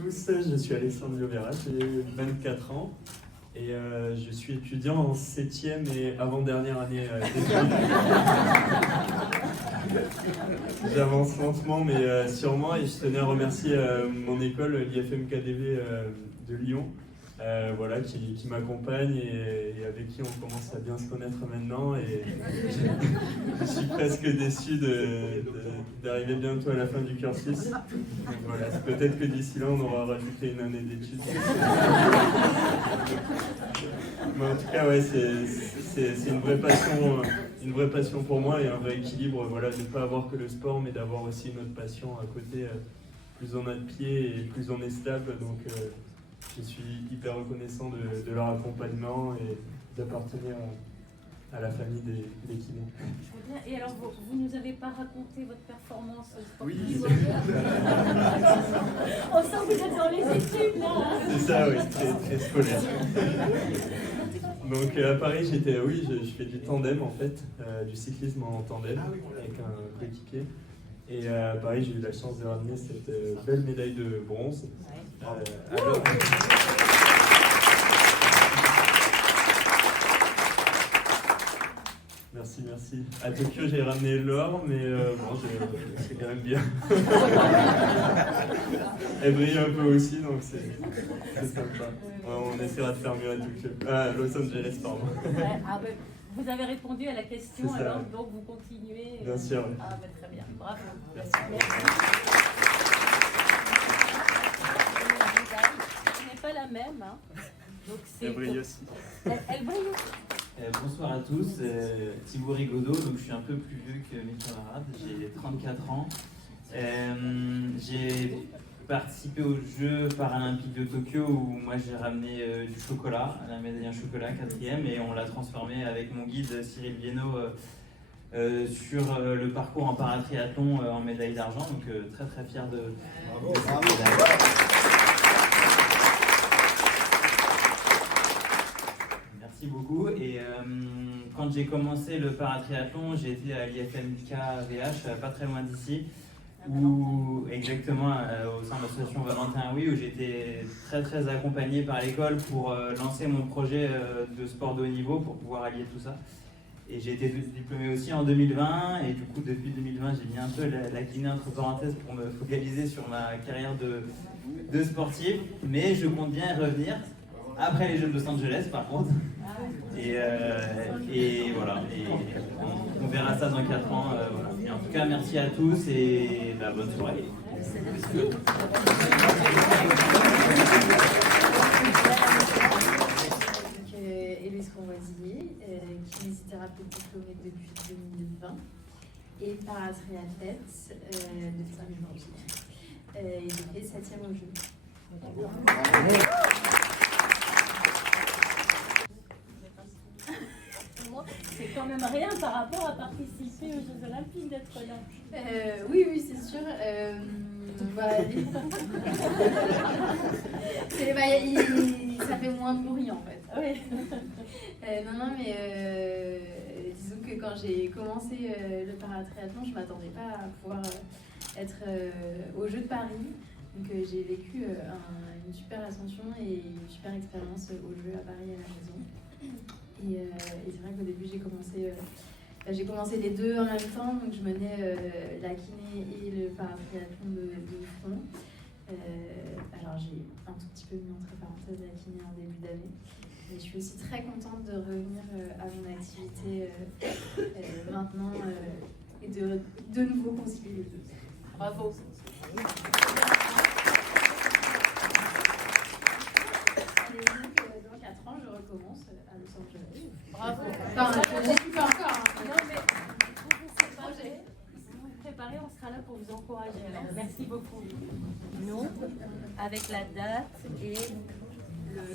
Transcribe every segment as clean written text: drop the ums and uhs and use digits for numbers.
tous, je suis Alexandre Liovera, j'ai 24 ans et je suis étudiant en 7e et avant-dernière année d'études. J'avance lentement mais sûrement, et je tenais à remercier mon école, l'IFM-KDV de Lyon, voilà, qui m'accompagne et avec qui on commence à bien se connaître maintenant, et je suis presque déçu d'arriver bientôt à la fin du cursus. Donc voilà, peut-être que d'ici là on aura rajouté une année d'études. Mais en tout cas, ouais, c'est une vraie passion pour moi, et un vrai équilibre, voilà, de ne pas avoir que le sport mais d'avoir aussi une autre passion à côté. Plus on a de pieds et plus on est stable, donc je suis hyper reconnaissant de leur accompagnement et d'appartenir à la famille des kinés. Très bien. Et alors, vous nous avez pas raconté votre performance Oui. sportive? On sent que vous êtes dans les études, là. C'est ça, oui, très scolaire. Donc à Paris, je fais du tandem en fait, du cyclisme en tandem avec un coéquipier. Et à Paris, j'ai eu la chance de ramener cette belle médaille de bronze. Merci. À Tokyo, j'ai ramené l'or, mais bon, c'est quand même bien. Elle brille un peu aussi, donc c'est sympa. On essaiera de faire mieux à Tokyo. Los Angeles, pardon. Vous avez répondu à la question, alors donc vous continuez. Bien sûr. Oui. Très bien, bravo. Merci. Ce n'est pas la même. Hein. Donc elle brille aussi. Elle brille aussi. Bonsoir à tous, Thibaut Rigaudot, donc je suis un peu plus vieux que mes camarades, j'ai 34 ans. J'ai participé aux Jeux paralympiques de Tokyo où moi j'ai ramené du chocolat, la médaille en chocolat 4e, et on l'a transformé avec mon guide Cyril Bienot sur le parcours en paratriathlon en médaille d'argent, donc très fier de cette médaille. Merci beaucoup. Et quand j'ai commencé le paratriathlon, j'ai été à l'IFMK VH, pas très loin d'ici, où exactement au sein de l'association Valentin Oui, où j'étais très accompagné par l'école pour lancer mon projet de sport de haut niveau, pour pouvoir allier tout ça. Et j'ai été diplômé aussi en 2020, et du coup depuis 2020 j'ai mis un peu la kiné entre parenthèses pour me focaliser sur ma carrière de sportive, mais je compte bien y revenir après les Jeux de Los Angeles par contre. Et voilà, et on verra ça dans 4 ans. Voilà. Et en tout cas, merci à tous et bonne soirée. Héloïse Convoisier, kinésithérapeute diplômée depuis 2020 et paratriathlète depuis 2020. Et j'ai fait 7e au jeu. C'est quand même rien par rapport à participer aux Jeux Olympiques d'être là. Oui, c'est sûr. Ça fait moins de bruit en fait. Oui. Non, mais disons que quand j'ai commencé le paratriathlon, je ne m'attendais pas à pouvoir être aux Jeux de Paris. Donc j'ai vécu une super ascension et une super expérience aux Jeux à Paris et à la maison. Et c'est vrai qu'au début j'ai commencé les deux en même temps, donc je menais la kiné et le paratriathlon de front. Alors j'ai un tout petit peu mis entre parenthèses la kiné en début d'année, mais je suis aussi très contente de revenir à mon activité maintenant et de nouveau concilier les deux. Bravo. Dans 4 ans, je recommence à Los Angeles. Bravo. Enfin, je suis pas encore. Non, mais vous vous préparez, on sera là pour vous encourager. Alors, merci beaucoup. Nous, avec la date et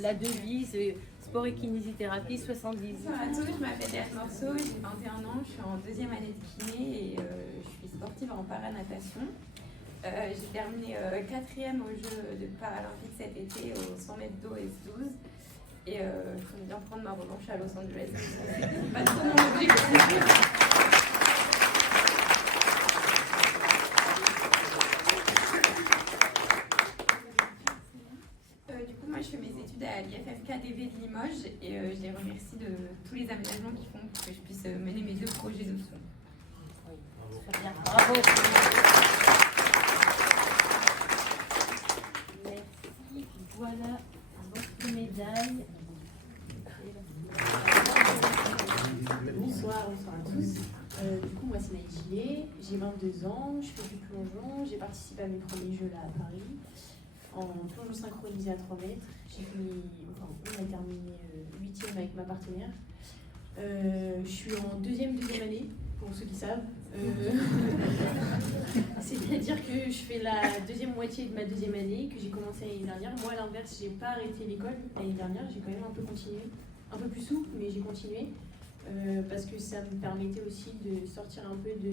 la devise sport et kinésithérapie 70. Bonjour à tous, je m'appelle Léa Morceau, j'ai 21 ans, je suis en 2e année de kiné et je suis sportive en paranatation. J'ai terminé 4e aux Jeux de Paralympiques cet été au 100 mètres d'eau S12. Et je compte bien prendre ma revanche à Los Angeles. C'est pas trop mon objectif. Limoges et je les remercie de tous les aménagements qu'ils font pour que je puisse mener mes 2 projets d'option. Très bien. Bravo. Merci. Voilà votre médaille. Bonsoir à tous. Du coup, moi, c'est Naïd Gillet, j'ai 22 ans, je fais du plongeon, j'ai participé à mes premiers jeux là à Paris, en plongeon synchronisé à 3 mètres. J'ai fini, enfin, on a terminé 8e avec ma partenaire. Je suis en deuxième année, pour ceux qui savent. C'est-à-dire que je fais la deuxième moitié de ma 2e année, que j'ai commencé l'année dernière. Moi, à l'inverse, j'ai pas arrêté l'école l'année dernière, j'ai quand même un peu continué. Un peu plus souple, mais j'ai continué. Parce que ça me permettait aussi de sortir un peu de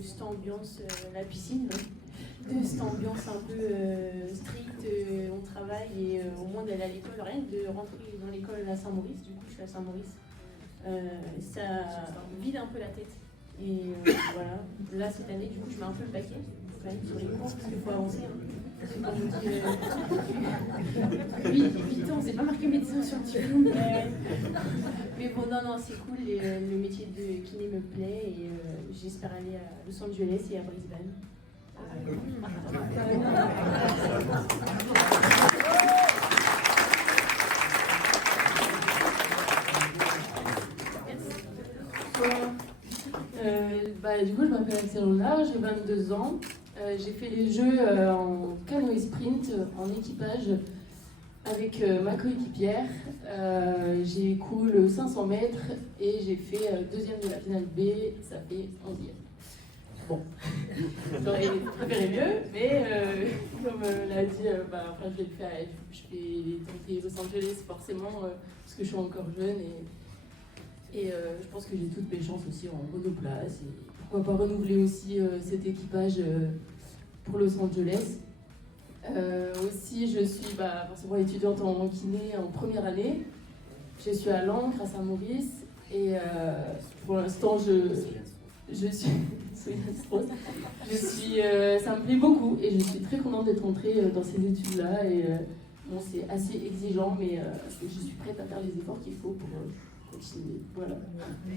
cette ambiance, la piscine, de cette ambiance un peu stricte, on travaille et au moins d'aller à l'école, rien que de rentrer dans l'école à Saint-Maurice, du coup je suis à Saint-Maurice, ça vide un peu la tête. Et voilà, là cette année du coup je mets un peu le paquet quand même sur les cours parce qu'il faut avancer. Parce que quand je dis 8 ans, c'est pas marqué médecin sur le diplôme. Mais bon, non, c'est cool. Le métier de kiné me plaît et j'espère aller à Los Angeles et à Brisbane. Du coup, je m'appelle Axel Honard, j'ai 22 ans. J'ai fait les jeux en canoë sprint, en équipage, avec ma coéquipière. J'ai couru le 500 mètres et j'ai fait 2e de la finale B, ça fait 11e. Bon, j'aurais préféré mieux, mais comme l'a dit, je vais le faire, je vais tenter Los Angeles forcément, parce que je suis encore jeune et je pense que j'ai toutes mes chances aussi en monoplace. Et pourquoi pas renouveler aussi cet équipage pour Los Angeles. Aussi, je suis forcément étudiante en kiné en première année. Je suis à l'Ancre, à Saint-Maurice, et pour l'instant, je suis ça me plaît beaucoup et je suis très contente d'être entrée dans ces études-là. Et bon, c'est assez exigeant, mais je suis prête à faire les efforts qu'il faut pour continuer. Voilà.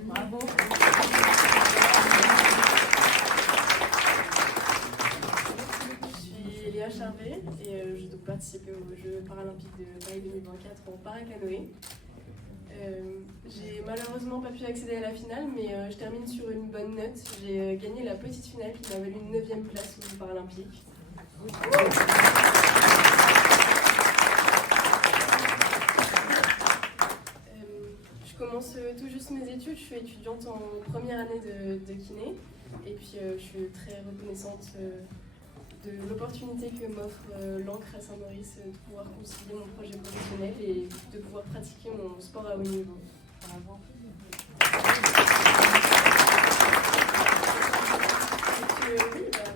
Bravo. Léa Charvet et je dois participer aux Jeux paralympiques de Paris 2024 en paracanoë. J'ai malheureusement pas pu accéder à la finale, mais je termine sur une bonne note. J'ai gagné la petite finale qui m'a valu une 9e place aux Jeux paralympiques. Je commence tout juste mes études, je suis étudiante en première année de kiné et puis je suis très reconnaissante de l'opportunité que m'offre l'Ancre à Saint-Maurice de pouvoir concilier mon projet professionnel et de pouvoir pratiquer mon sport à haut niveau. Bravo. Oui,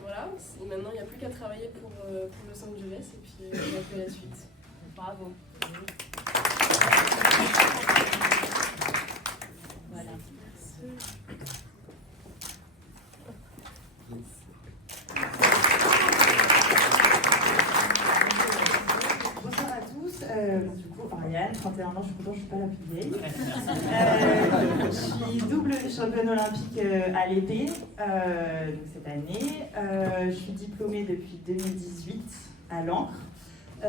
voilà. Et maintenant il n'y a plus qu'à travailler pour Los Angeles et puis on a fait la suite. Bravo. Voilà. Bonsoir à tous. Du coup, Ariane, 31 ans, je suis contente, je ne suis pas la plus vieille. Je suis double championne olympique à l'épée donc cette année. Je suis diplômée depuis 2018 à l'Ancre.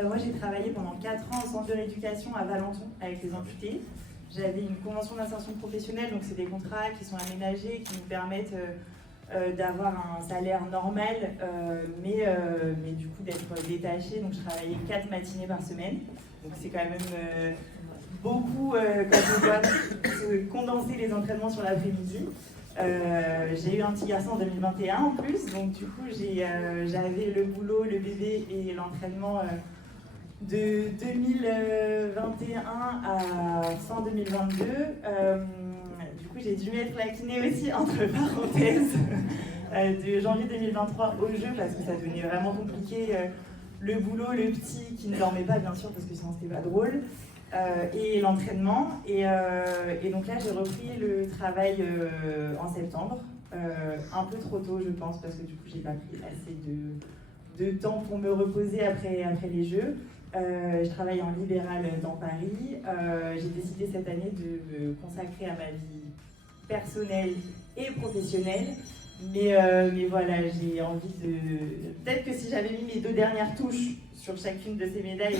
Moi, j'ai travaillé pendant 4 ans au centre de rééducation à Valenton avec les amputés. J'avais une convention d'insertion professionnelle, donc c'est des contrats qui sont aménagés, qui nous permettent d'avoir un salaire normal, mais du coup d'être détaché. Donc je travaillais 4 matinées par semaine, donc c'est quand même beaucoup quand on doit condenser les entraînements sur l'après-midi. J'ai eu un petit garçon en 2021 en plus, donc du coup j'avais le boulot, le bébé et l'entraînement de 2021 à fin 2022. Du coup, j'ai dû mettre la kiné aussi entre parenthèses de janvier 2023 au jeu parce que ça devenait vraiment compliqué. Le boulot, le petit qui ne dormait pas bien sûr parce que sinon c'était pas drôle, et l'entraînement. Et donc là, j'ai repris le travail en septembre, un peu trop tôt je pense parce que du coup j'ai pas pris assez de temps pour me reposer après les jeux. Je travaille en libéral dans Paris. J'ai décidé cette année de me consacrer à ma vie personnelle et professionnelle. Mais voilà, j'ai envie de... Peut-être que si j'avais mis mes 2 dernières touches sur chacune de ces médailles,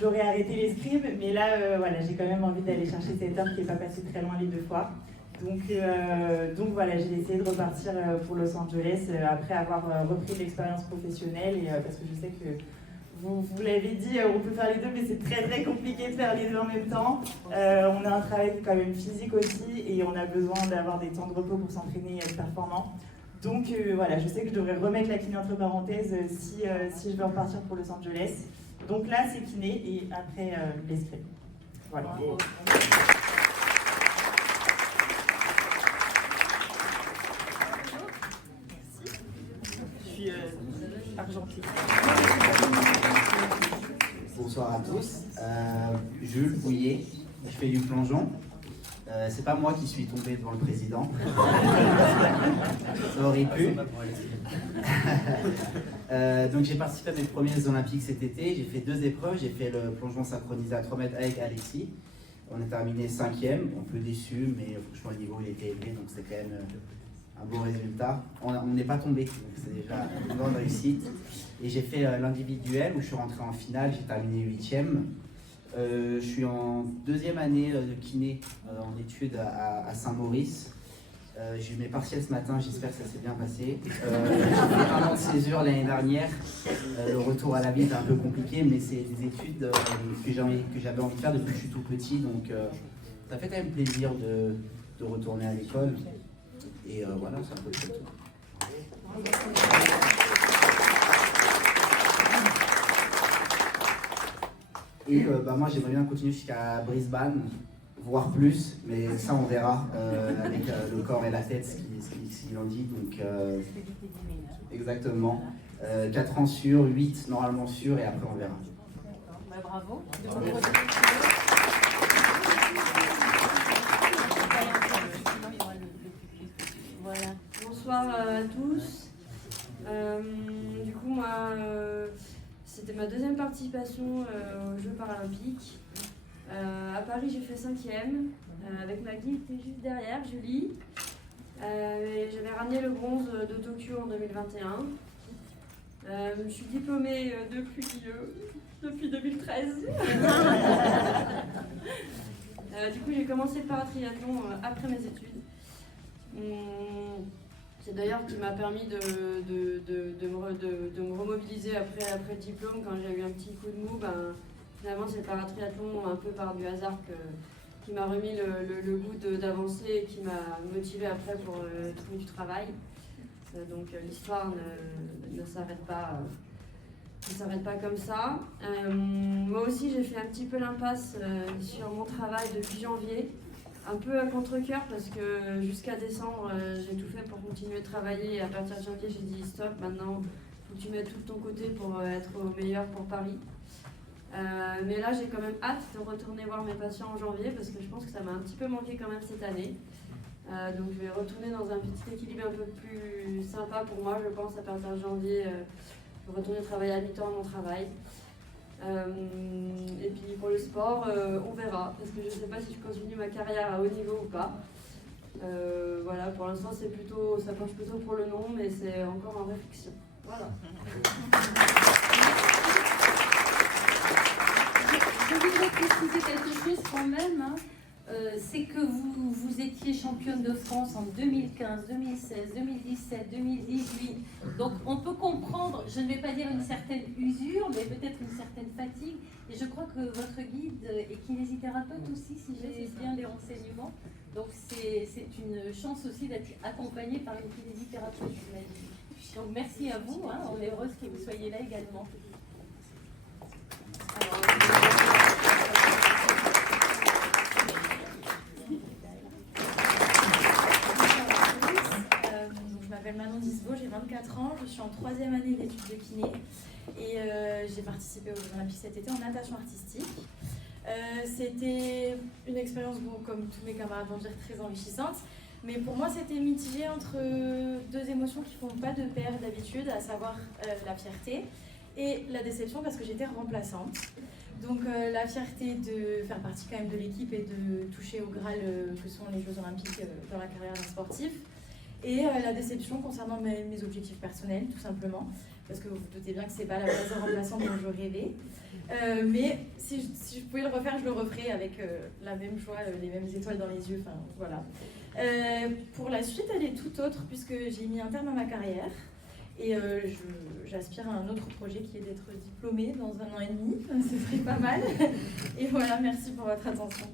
j'aurais arrêté l'escrime. Mais là, voilà, j'ai quand même envie d'aller chercher cette heure qui n'est pas passée très loin les 2 fois. Donc voilà, j'ai essayé de repartir pour Los Angeles après avoir repris l'expérience professionnelle. Et, parce que je sais que vous l'avez dit, on peut faire les deux, mais c'est très très compliqué de faire les deux en même temps. On a un travail quand même physique aussi et on a besoin d'avoir des temps de repos pour s'entraîner et être performant. Donc voilà, je sais que je devrais remettre la kiné entre parenthèses si je veux repartir pour Los Angeles. Donc là, c'est kiné et après l'escrime. Voilà. Bravo. Je suis argentine. Bonsoir à tous, Jules Bouillet, je fais du plongeon. C'est pas moi qui suis tombé devant le président. Ça aurait pu. Donc j'ai participé à mes premiers Olympiques cet été. J'ai fait 2 épreuves. J'ai fait le plongeon synchronisé à 3 mètres avec Alexis. On a terminé 5e, un peu déçu, mais franchement le niveau il était élevé, donc c'est quand même un beau résultat. On n'est pas tombé, donc c'est déjà une grande réussite. Et j'ai fait l'individuel où je suis rentré en finale, j'ai terminé 8e. Je suis en 2e année de kiné en études à Saint-Maurice. J'ai eu mes partiels ce matin, j'espère que ça s'est bien passé. J'ai fait 1 an de césure l'année dernière. Le retour à la vie était un peu compliqué, mais c'est des études que j'avais envie de faire depuis que je suis tout petit. Donc ça fait quand même plaisir de retourner à l'école. Et voilà, ça peut être tout. Et moi j'aimerais bien continuer jusqu'à Brisbane, voire plus, mais ça on verra avec le corps et la tête ce qu'il en dit. Donc exactement. 4 ans sûrs, 8 normalement sûrs et après on verra. Bah, bravo. Voilà. Bonsoir à tous. Du coup, moi, c'était ma 2e participation aux Jeux paralympiques. À Paris, j'ai fait 5e, avec Maggie qui était juste derrière, Julie. J'avais ramené le bronze de Tokyo en 2021. Je suis diplômée depuis 2013. Du coup, j'ai commencé le paratriathlon après mes études. C'est d'ailleurs qui m'a permis de me remobiliser après le diplôme. Quand j'ai eu un petit coup de mou, finalement c'est le paratriathlon un peu par du hasard qui m'a remis le goût d'avancer et qui m'a motivé après pour trouver du travail. Donc l'histoire ne s'arrête pas comme ça. Moi aussi j'ai fait un petit peu l'impasse sur mon travail depuis janvier. Un peu à contre-cœur parce que jusqu'à décembre, j'ai tout fait pour continuer de travailler et à partir de janvier, j'ai dit stop, maintenant, il faut que tu mettes tout de ton côté pour être au meilleur pour Paris. Mais là, j'ai quand même hâte de retourner voir mes patients en janvier parce que je pense que ça m'a un petit peu manqué quand même cette année. Donc je vais retourner dans un petit équilibre un peu plus sympa pour moi, je pense, à partir de janvier. Je vais retourner travailler à mi-temps à mon travail. Et puis pour le sport, on verra, parce que je ne sais pas si je continue ma carrière à haut niveau ou pas. Voilà, pour l'instant ça penche plutôt pour le non, mais c'est encore en réflexion. Voilà. Je voudrais préciser quelque chose quand même, hein. C'est que vous étiez championne de France en 2015, 2016, 2017, 2018. Donc on peut comprendre, je ne vais pas dire une certaine usure, mais peut-être une certaine fatigue. Et je crois que votre guide est kinésithérapeute aussi, si j'ai bien les renseignements. Donc c'est une chance aussi d'être accompagnée par une kinésithérapeute, j'imagine. Donc merci à vous, hein. On est heureuse que vous soyez là également. Je m'appelle Manon Disbo, j'ai 24 ans, je suis en 3e année d'études de kiné et j'ai participé aux Jeux Olympiques cet été en natation artistique. C'était une expérience, comme tous mes camarades vont dire, très enrichissante, mais pour moi c'était mitigé entre 2 émotions qui ne font pas de pair d'habitude, à savoir la fierté Et la déception parce que j'étais remplaçante. Donc la fierté de faire partie quand même de l'équipe et de toucher au Graal que sont les Jeux Olympiques dans la carrière d'un sportif. Et la déception concernant mes objectifs personnels, tout simplement. Parce que vous vous doutez bien que c'est pas la place de remplaçante dont je rêvais. Mais si je pouvais le refaire, je le referais avec la même joie, les mêmes étoiles dans les yeux. Enfin, voilà. Pour la suite, elle est tout autre puisque j'ai mis un terme à ma carrière. Et j'aspire à un autre projet qui est d'être diplômée dans 1 an et demi. Ce serait pas mal. Et voilà, merci pour votre attention.